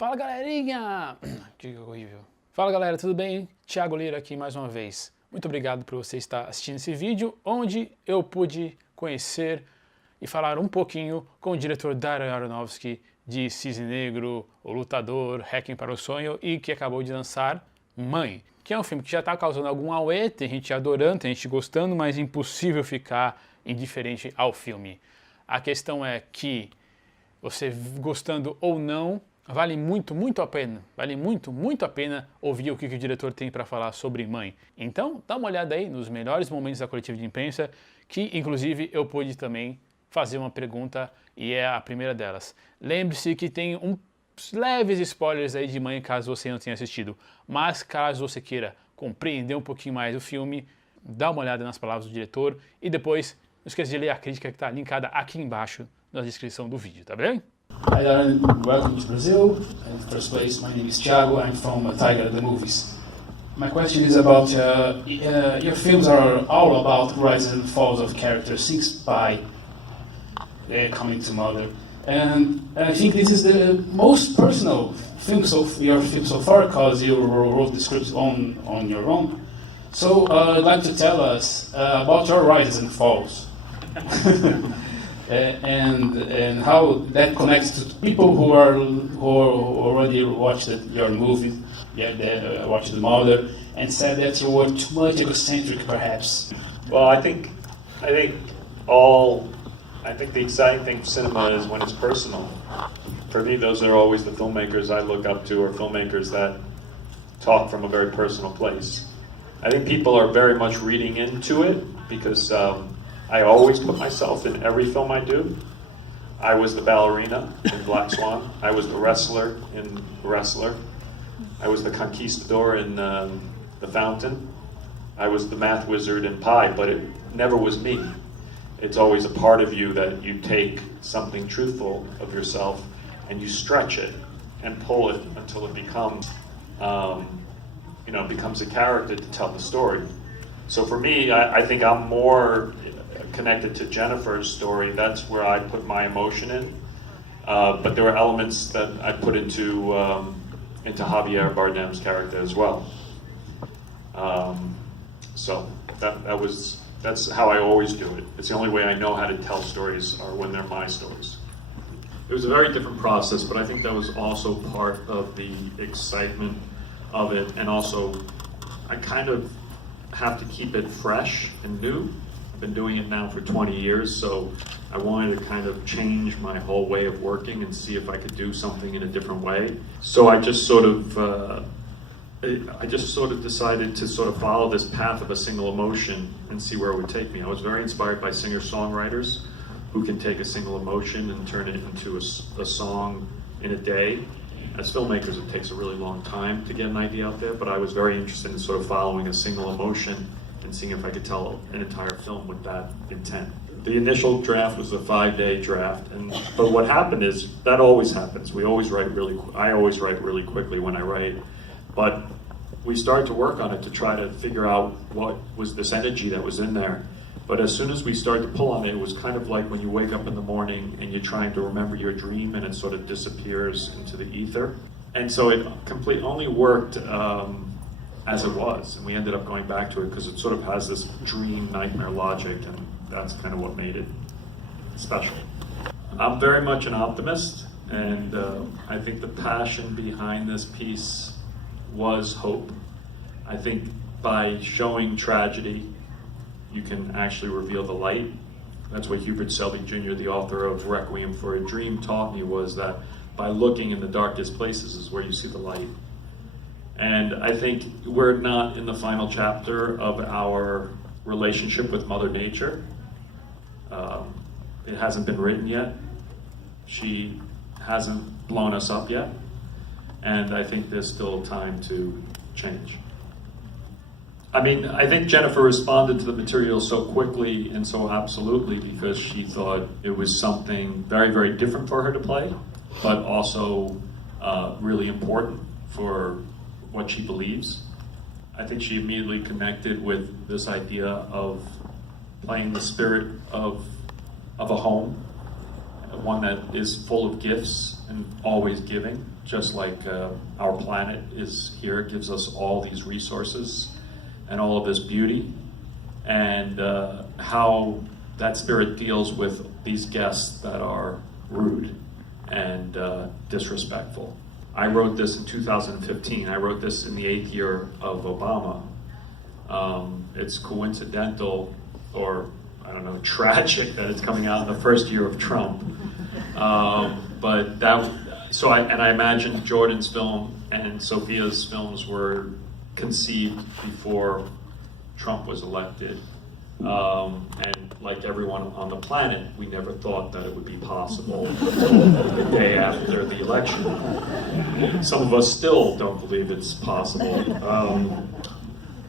Fala galerinha! Que horrível. Fala galera, tudo bem? Tiago Lira aqui mais uma vez. Muito obrigado por você estar assistindo esse vídeo, onde eu pude conhecer e falar um pouquinho com o diretor Darren Aronofsky de Cisne Negro, O Lutador, Réquiem para o Sonho e que acabou de lançar Mãe, que é um filme que já está causando algum auê, tem gente adorando, tem gente gostando, mas impossível ficar indiferente ao filme. A questão é que você gostando ou não, vale muito a pena, vale muito a pena ouvir o que o diretor tem para falar sobre Mãe. Então, dá uma olhada aí nos melhores momentos da coletiva de imprensa, que inclusive eu pude também fazer uma pergunta e é a primeira delas. Lembre-se que tem uns leves spoilers aí de Mãe, caso você não tenha assistido, mas caso você queira compreender um pouquinho mais o filme, dá uma olhada nas palavras do diretor e depois não esqueça de ler a crítica que está linkada aqui embaixo na descrição do vídeo, tá bem? Hi Darren, welcome to Brazil. In the first place, my name is Tiago. I'm from Tigre, the movies. My question is about your films are all about rises and falls of characters since by coming to mother, and I think this is the most personal film your film so far because you wrote the script on your own. So I'd like to tell us about your rises and falls. And how that connects to people who already watched your movie, watched The Mother, and said that you were too much egocentric, perhaps. Well, I think the exciting thing for cinema is when it's personal. For me, those are always the filmmakers I look up to, or filmmakers that talk from a very personal place. I think people are very much reading into it because I always put myself in every film I do. I was the ballerina in Black Swan. I was the wrestler in Wrestler. I was the conquistador in The Fountain. I was the math wizard in Pi, but it never was me. It's always a part of you that you take something truthful of yourself and you stretch it and pull it until it becomes, becomes a character to tell the story. So for me, I think I'm more connected to Jennifer's story. That's where I put my emotion in. But there were elements that I put into Javier Bardem's character as well. So that's how I always do it. It's the only way I know how to tell stories are when they're my stories. It was a very different process, but I think that was also part of the excitement of it, and also I kind of have to keep it fresh and new. I've been doing it now for 20 years, so I wanted to kind of change my whole way of working and see if I could do something in a different way. So I just sort of decided to sort of follow this path of a single emotion and see where it would take me. I was very inspired by singer-songwriters who can take a single emotion and turn it into a song in a day. As filmmakers, it takes a really long time to get an idea out there, but I was very interested in sort of following a single emotion and seeing if I could tell an entire film with that intent. The initial draft was a 5-day draft, but what happened is, that always happens. I always write really quickly when I write, but we started to work on it to try to figure out what was this energy that was in there. But as soon as we started to pull on it, it was kind of like when you wake up in the morning and you're trying to remember your dream and it sort of disappears into the ether. And so it only worked as it was, and we ended up going back to it because it sort of has this dream nightmare logic, and that's kind of what made it special. I'm very much an optimist, and I think the passion behind this piece was hope. I think by showing tragedy, you can actually reveal the light. That's what Hubert Selby Jr., the author of Réquiem for a Dream, taught me, was that by looking in the darkest places is where you see the light. And I think we're not in the final chapter of our relationship with Mother Nature. It hasn't been written yet. She hasn't blown us up yet. And I think there's still time to change. I mean, I think Jennifer responded to the material so quickly and so absolutely because she thought it was something very, very different for her to play, but also really important for what she believes. I think she immediately connected with this idea of playing the spirit of a home, one that is full of gifts and imagine always giving, just like our planet is here, gives us all these resources and all of this beauty, and how that spirit deals with these guests that are rude and disrespectful. I wrote this in 2015. I wrote this in the 8th year of Obama. It's coincidental, or I don't know, tragic that it's coming out in the first year of Trump. But that, so I imagine Jordan's film and Sophia's films were conceived before Trump was elected. And like everyone on the planet, we never thought that it would be possible the day after the election. Some of us still don't believe it's possible,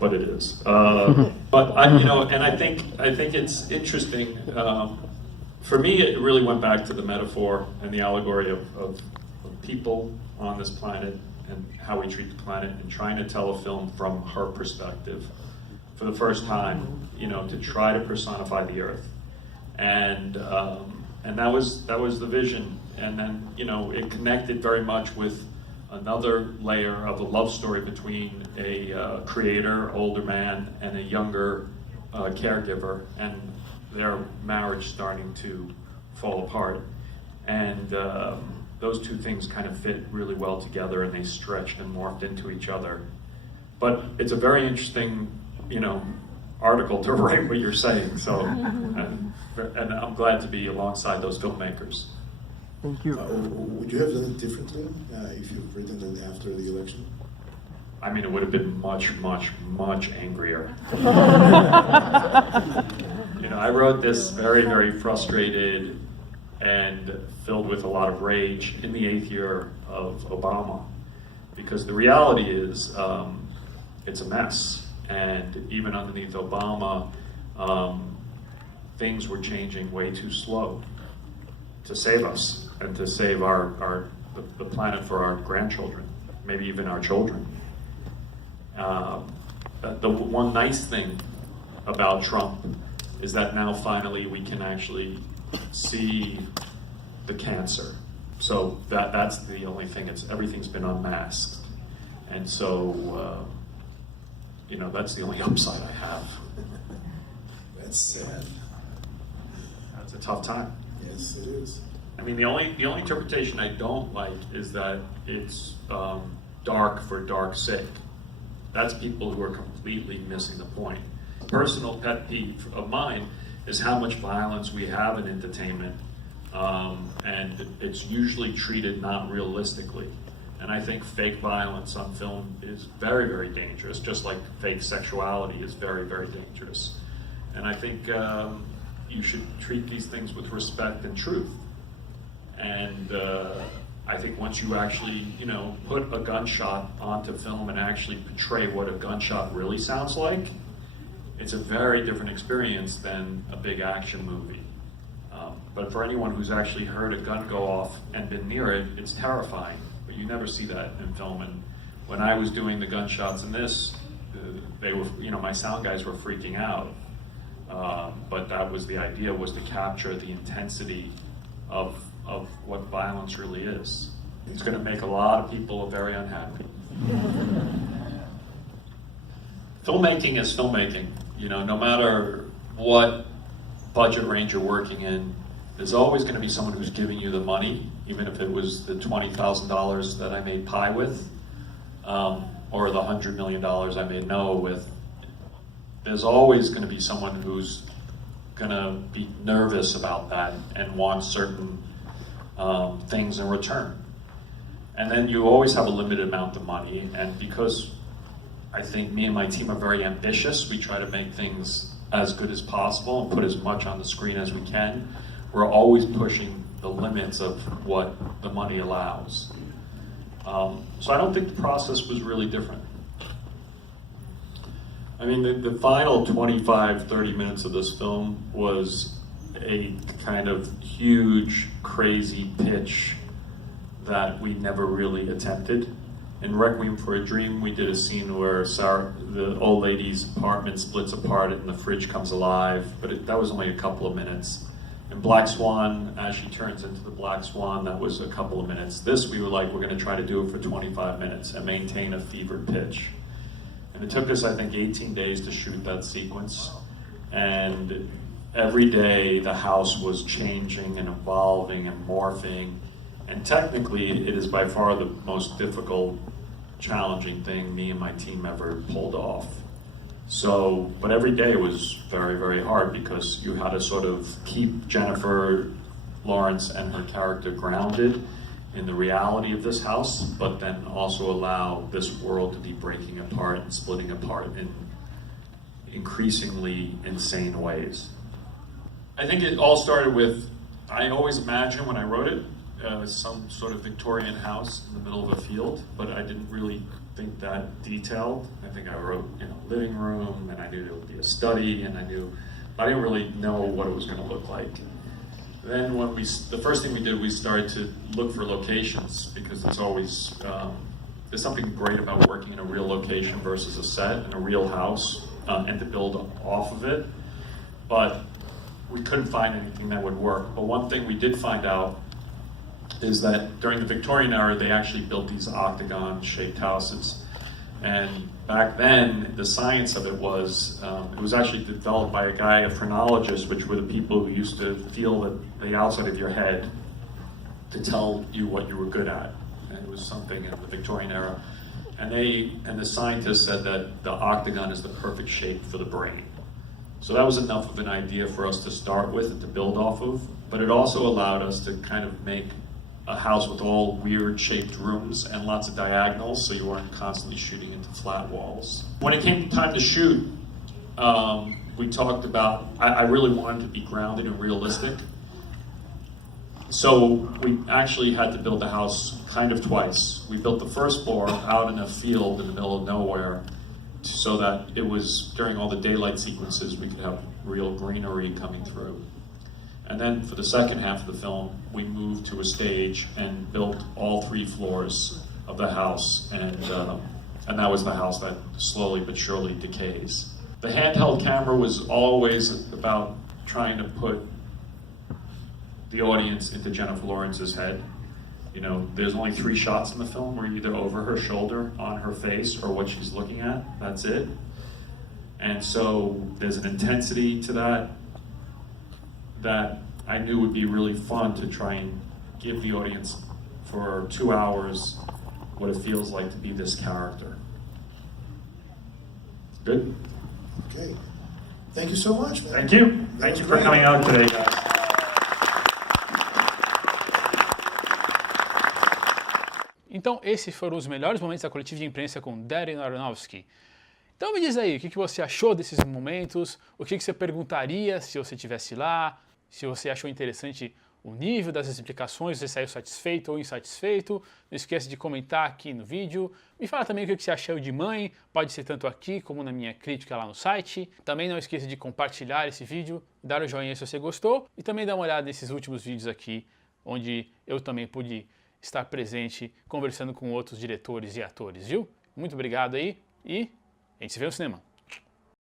but it is. But I think it's interesting. For me, it really went back to the metaphor and the allegory of people on this planet and how we treat the planet, and trying to tell a film from her perspective for the first time, to try to personify the earth, and that was the vision. And then it connected very much with another layer of a love story between a creator, older man, and a younger caregiver, and their marriage starting to fall apart. And those two things kind of fit really well together, and they stretched and morphed into each other. But it's a very interesting, article to write what you're saying. So, and I'm glad to be alongside those filmmakers. Thank you. Would you have done it differently if you'd written it after the election? I mean, it would have been much, much, much angrier. I wrote this very, very frustrated and filled with a lot of rage in the 8th year of Obama, because the reality is it's a mess. And even underneath Obama, things were changing way too slow to save us and to save the planet for our grandchildren, maybe even our children. The one nice thing about Trump is that now finally we can actually see the cancer. So that's the only thing. Everything's been unmasked, and so that's the only upside I have. That's sad. It's a tough time. Yes, it is. I mean, the only interpretation I don't like is that it's dark for dark's sake. That's people who are completely missing the point. Personal pet peeve of mine is how much violence we have in entertainment, and it's usually treated not realistically. And I think fake violence on film is very, very dangerous, just like fake sexuality is very, very dangerous. And I think you should treat these things with respect and truth. And I think once you actually, put a gunshot onto film and actually portray what a gunshot really sounds like, it's a very different experience than a big action movie. But for anyone who's actually heard a gun go off and been near it, it's terrifying. But you never see that in film. And when I was doing the gunshots in this, they were, my sound guys were freaking out. But that was the idea, was to capture the intensity of what violence really is. It's going to make a lot of people very unhappy. Filmmaking is filmmaking. No matter what budget range you're working in, there's always going to be someone who's giving you the money, even if it was the $20,000 that I made Pie with, or the $100 million I made Noah with. There's always going to be someone who's going to be nervous about that and want certain things in return. And then you always have a limited amount of money, and because I think me and my team are very ambitious, we try to make things as good as possible and put as much on the screen as we can. We're always pushing the limits of what the money allows. So I don't think the process was really different. I mean, the final 25, 30 minutes of this film was a kind of huge, crazy pitch that we never really attempted. In Réquiem for a Dream, we did a scene where the old lady's apartment splits apart and the fridge comes alive, but that was only a couple of minutes. In Black Swan, as she turns into the Black Swan, that was a couple of minutes. This, we were like, we're going to try to do it for 25 minutes and maintain a fevered pitch. And it took us, I think, 18 days to shoot that sequence. And every day the house was changing and evolving and morphing. And technically, it is by far the most difficult, challenging thing me and my team ever pulled off. So, but every day was very, very hard because you had to sort of keep Jennifer Lawrence and her character grounded in the reality of this house, but then also allow this world to be breaking apart and splitting apart in increasingly insane ways. I think it all started with, I always imagined when I wrote it, some sort of Victorian house in the middle of a field, but I didn't really think that detailed. I think I wrote, living room, and I knew there would be a study, and I didn't really know what it was going to look like. Then the first thing we did, we started to look for locations, because it's always, there's something great about working in a real location versus a set in a real house, and to build off of it. But we couldn't find anything that would work. But one thing we did find out is that during the Victorian era, they actually built these octagon-shaped houses. And back then, the science of it was actually developed by a guy, a phrenologist, which were the people who used to feel that the outside of your head to tell you what you were good at. And it was something in the Victorian era. And the scientists said that the octagon is the perfect shape for the brain. So that was enough of an idea for us to start with and to build off of. But it also allowed us to kind of make a house with all weird shaped rooms and lots of diagonals, so you weren't constantly shooting into flat walls. When it came time to shoot, we talked about, I really wanted to be grounded and realistic. So we actually had to build the house kind of twice. We built the first floor out in a field in the middle of nowhere, so that it was, during all the daylight sequences, we could have real greenery coming through. And then for the second half of the film, we moved to a stage and built all 3 floors of the house, and that was the house that slowly but surely decays. The handheld camera was always about trying to put the audience into Jennifer Lawrence's head. There's only 3 shots in the film. We're either over her shoulder, on her face, or what she's looking at. That's it. And so there's an intensity to that I knew would be really fun to try and give the audience for 2 hours what it feels like to be this character. Good? Okay. Thank you so much, man. Thank you. Thank you for coming out today, guys. Então, esses foram os melhores momentos da coletiva de imprensa com Darren Aronofsky. Então me diz aí, o que você achou desses momentos, o que você perguntaria se você estivesse lá, se você achou interessante o nível das explicações, se você saiu satisfeito ou insatisfeito. Não esqueça de comentar aqui no vídeo. Me fala também o que você achou de Mãe, pode ser tanto aqui como na minha crítica lá no site. Também não esqueça de compartilhar esse vídeo, dar o joinha se você gostou e também dar uma olhada nesses últimos vídeos aqui, onde eu também pude estar presente conversando com outros diretores e atores, viu? Muito obrigado aí e a gente se vê no cinema.